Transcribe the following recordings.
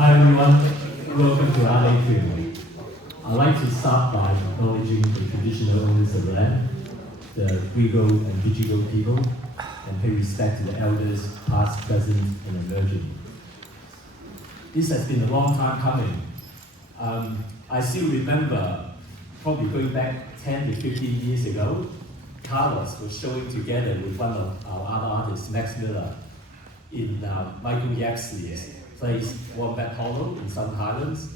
Hi everyone, welcome to Art Atrium. I'd like to start by acknowledging the traditional owners of the land, the Grigo and Digital people, and pay respect to the elders, past, present, and emerging. This has been a long time coming. I still remember, probably going back 10 to 15 years ago, Carlos was showing together with one of our other artists, Max Miller, in Michael Yabsley's place, Wombat Hollow in Southern Highlands,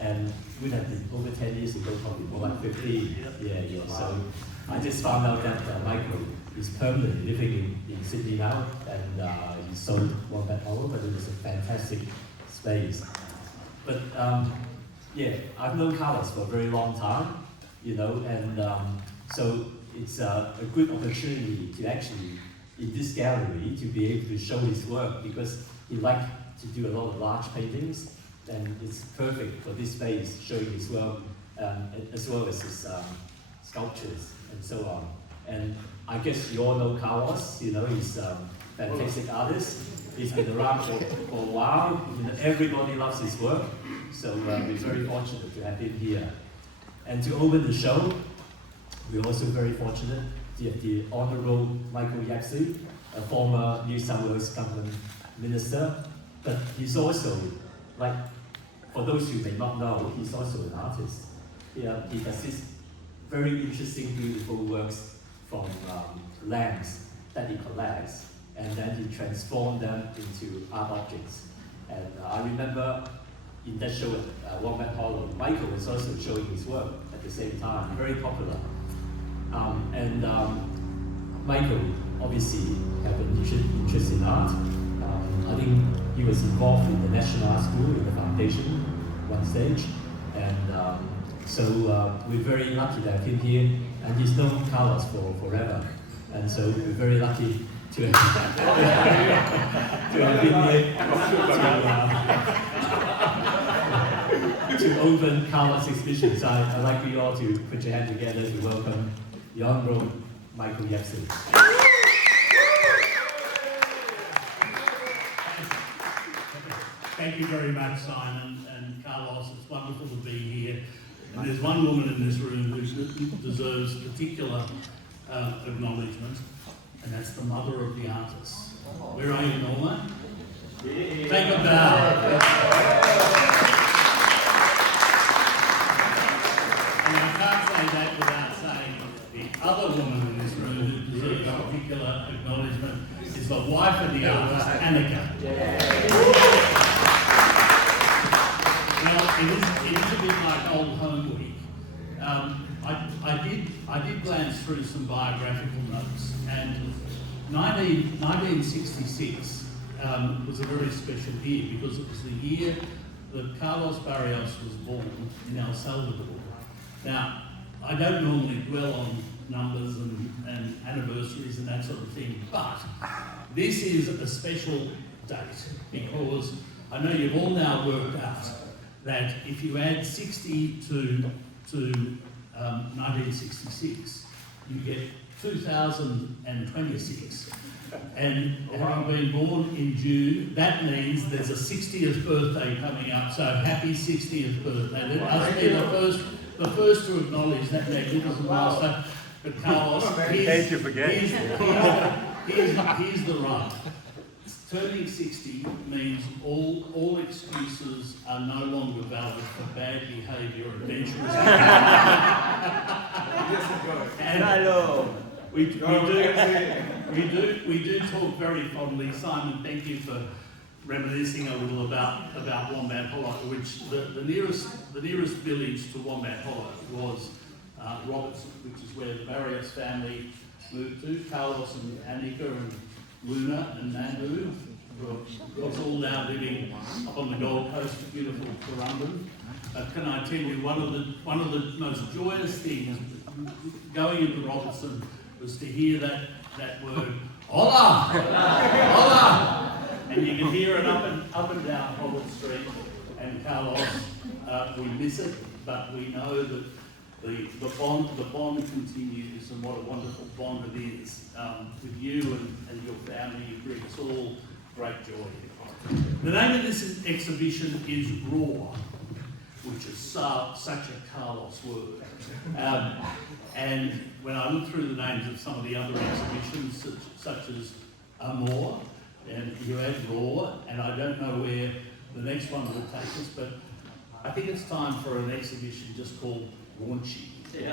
and would have been over 10 years ago, probably more like 15. Yeah. Wow. So I just found out that Michael is permanently living in Sydney now, and he sold Wombat Hollow, but it was a fantastic space. But yeah, I've known Carlos for a very long time, and so it's a good opportunity to actually, in this gallery, to be able to show his work, because he liked to do a lot of large paintings, and it's perfect for this space, showing his work, as well as his sculptures and so on. And I guess you all know Carlos, he's a fantastic artist. He's been around for a while, everybody loves his work, so we're very fortunate to have him here. And to open the show, we're also very fortunate to have the Honourable Michael Yabsley, a former New South Wales government minister, but he's also, like, for those who may not know, he's also an artist. He does these very interesting, beautiful works from lamps that he collects, and then he transforms them into art objects. And I remember in that show at Wombat Hollow, Michael was also showing his work at the same time, very popular. Michael obviously had an interest in art. I think he was involved in the National Art School, in the foundation, one stage. And so we're very lucky to have him here. And he's known Carlos for forever. And so we're very lucky to have him here to open Carlos' exhibition. So I'd like you all to put your hand together to welcome the Honourable Michael Yabsley. Thank you very much, Simon and Carlos. It's wonderful to be here. And there's one woman in this room who deserves particular acknowledgement, and that's the mother of the artist. Where are you, Norma? Take a bow. And I can't say that without saying the other woman in this room who deserves particular acknowledgement is the wife of the artist, Annika. Well, it is a bit like Old Home Week. I did glance through some biographical notes, and 1966 was a very special year, because it was the year that Carlos Barrios was born in El Salvador. Now, I don't normally dwell on numbers and anniversaries and that sort of thing, but this is a special date, because I know you've all now worked out that if you add 60 to 1966, you get 2026. And having been born in June, that means there's a 60th birthday coming up, so happy 60th birthday. Let us be the first to acknowledge that magnificent milestone. But Carlos, here's the rub. Turning 60 means all excuses are no longer valid for bad behaviour or adventurous. And I know we do talk very fondly. Simon, thank you for reminiscing a little about Wombat Hollow, which the nearest village to Wombat Hollow was Robertson, which is where the Barrios family moved to. Carlos and Annika and Luna and Nandu, who are all now living up on the Gold Coast, beautiful Currumbin. Can I tell you, one of the most joyous things going into Robertson was to hear that word, hola, hola, and you can hear it up and down Hobart Street. And Carlos, we miss it, but we know that the bond continues, and what a wonderful bond it is with you and your family. You bring us all great joy. The name of this exhibition is Raw, which is such a Carlos word. And when I look through the names of some of the other exhibitions, such as Amor, and you had Raw, and I don't know where the next one will take us, but I think it's time for an exhibition just called Raunchy. And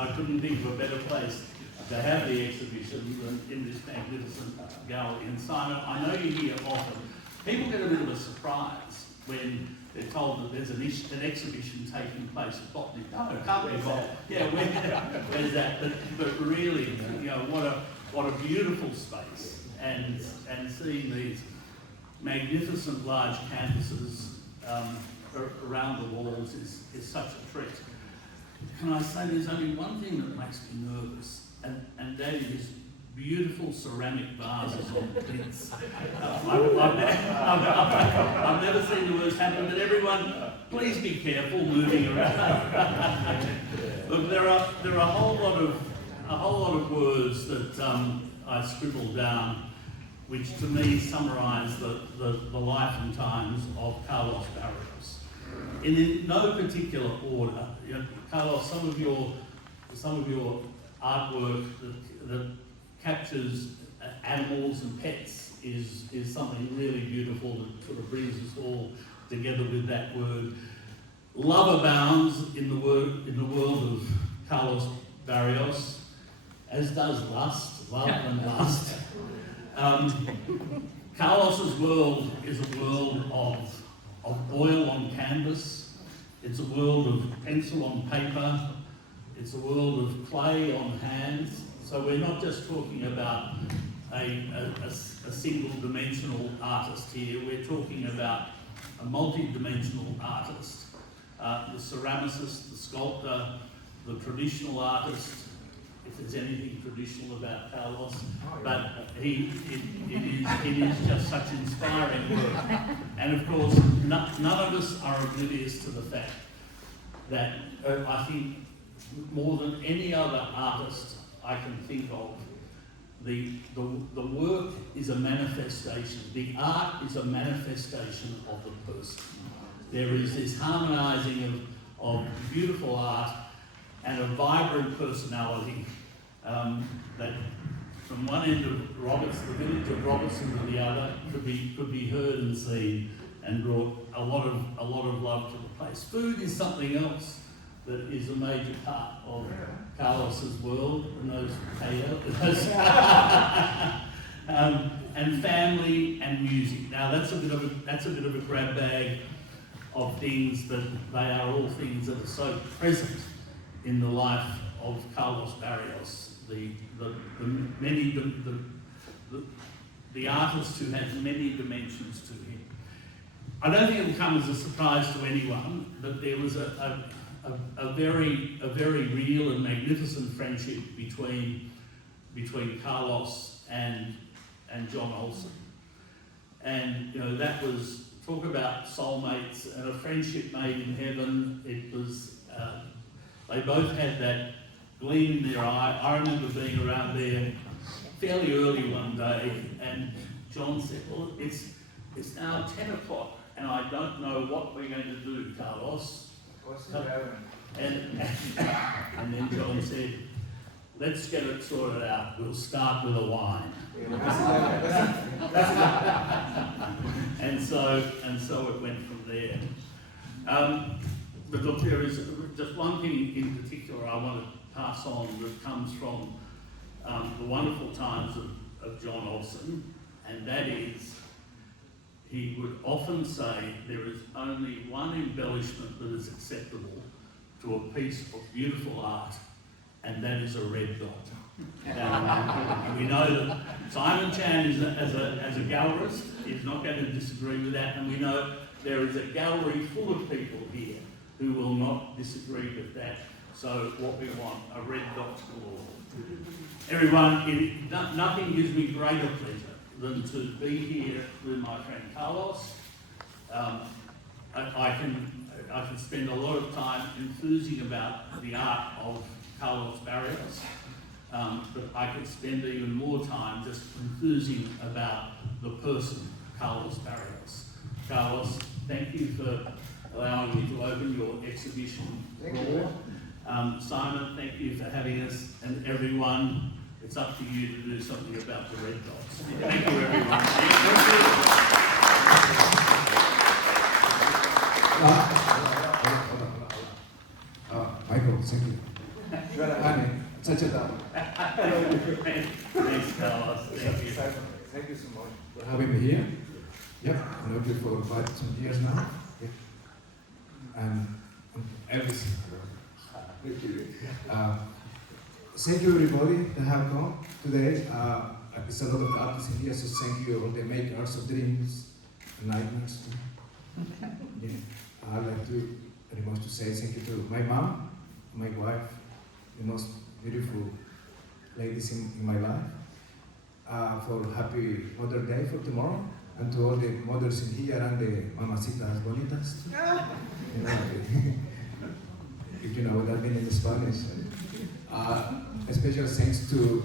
I couldn't think of a better place to have the exhibition than in this magnificent gallery. And Simon, I know you hear often, people get a bit of a surprise when they're told that there's an exhibition taking place at Botany. No, it can't be Botany. Yeah, where's that? But really, you know, what a beautiful space, and seeing these magnificent large canvases around the walls is such a treat. Can I say there's only one thing that makes me nervous, and that is beautiful ceramic vases on plinths. I've never seen the worst happen, but everyone, please be careful moving around. Look, there are a whole lot of words that I scribbled down, which to me summarise the life and times of Carlos Barrios. In no particular order, you know, Carlos, some of your artwork that captures animals and pets is something really beautiful that sort of brings us all together with that word. Love abounds in the world of Carlos Barrios, as does lust, love and lust. Carlos's world is a world of oil on canvas. It's a world of pencil on paper. It's a world of clay on hands. So we're not just talking about a single-dimensional artist here. We're talking about a multi-dimensional artist. The ceramicist, the sculptor, the traditional artist, if there's anything traditional about Carlos, but it is just such inspiring work. And of course, none of us are oblivious to the fact that I think more than any other artist I can think of, the work is a manifestation. The art is a manifestation of the person. There is this harmonising of beautiful art and a vibrant personality that from one end of the village of Robertson to the other could be heard and seen, and brought a lot of love to the place. Food is something else that is a major part of Carlos's world, and those and family and music. Now that's a bit of a grab bag of things, but they are all things that are so present in the life of Carlos Barrios, the artist who has many dimensions to him. I don't think it will come as a surprise to anyone that there was a very real and magnificent friendship between Carlos and John Olsen. And you know, that was, talk about soulmates and a friendship made in heaven. It was, they both had that gleam in their eye. I remember being around there fairly early one day, and John said, well, it's now 10 o'clock and I don't know what we're going to do, Carlos. What's the matter? And then John said, let's get it sorted out. We'll start with a wine. and so it went from there. But look, there is just one thing in particular I want to pass on that comes from the wonderful times of John Olsen, and that is, he would often say there is only one embellishment that is acceptable to a piece of beautiful art, and that is a red dot. And we know that Simon Chan is as a gallerist is not going to disagree with that, and we know there is a gallery full of people here who will not disagree with that. So what we want, a red dot galore. Everyone, nothing gives me greater pleasure than to be here with my friend Carlos. I can spend a lot of time enthusing about the art of Carlos Barrios. but I could spend even more time just enthusing about the person, Carlos Barrios. Carlos, thank you for allowing me to open your exhibition door. Simon, thank you for having us, and everyone, it's up to you to do something about the red dots. Thank you, everyone. Michael, thank you. Thanks, Carlos. Thank you. Thank you so much for having me here. Yep, I know you for quite some years now. Yep. And everything. Thank you everybody that have come today. It's a lot of artists in here, so thank you all the makers of dreams and nightmares. Yeah. I'd like to very much to say thank you to my mom, my wife, the most beautiful ladies in my life, for happy Mother's Day for tomorrow, and to all the mothers in here and the mamacitas bonitas. You know, if you know what that means in Spanish. Special thanks to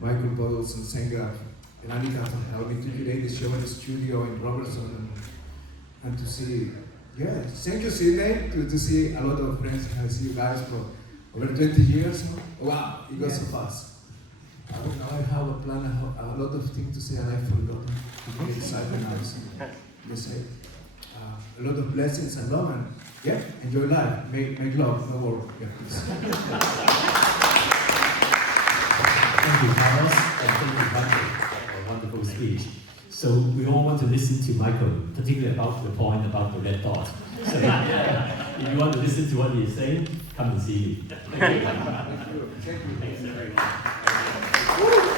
Michael Bottles and Senga and Annika for helping to create the show in the studio in Robertson, and to see, yeah, thank you Sydney, to see a lot of friends. I see you guys for over 20 years. Wow, it goes so fast. I don't know, I have a plan, I have a lot of things to say and I've forgotten. I'm very excited now. You say a lot of blessings and love, and yeah, enjoy life. Make love, no war. Yeah, please. Thank you, Carlos, and thank you, Michael, for a wonderful speech. So we all want to listen to Michael, particularly about the point about the red dot. So if you want to listen to what he is saying, come and see him. Thank you. Thanks, everyone.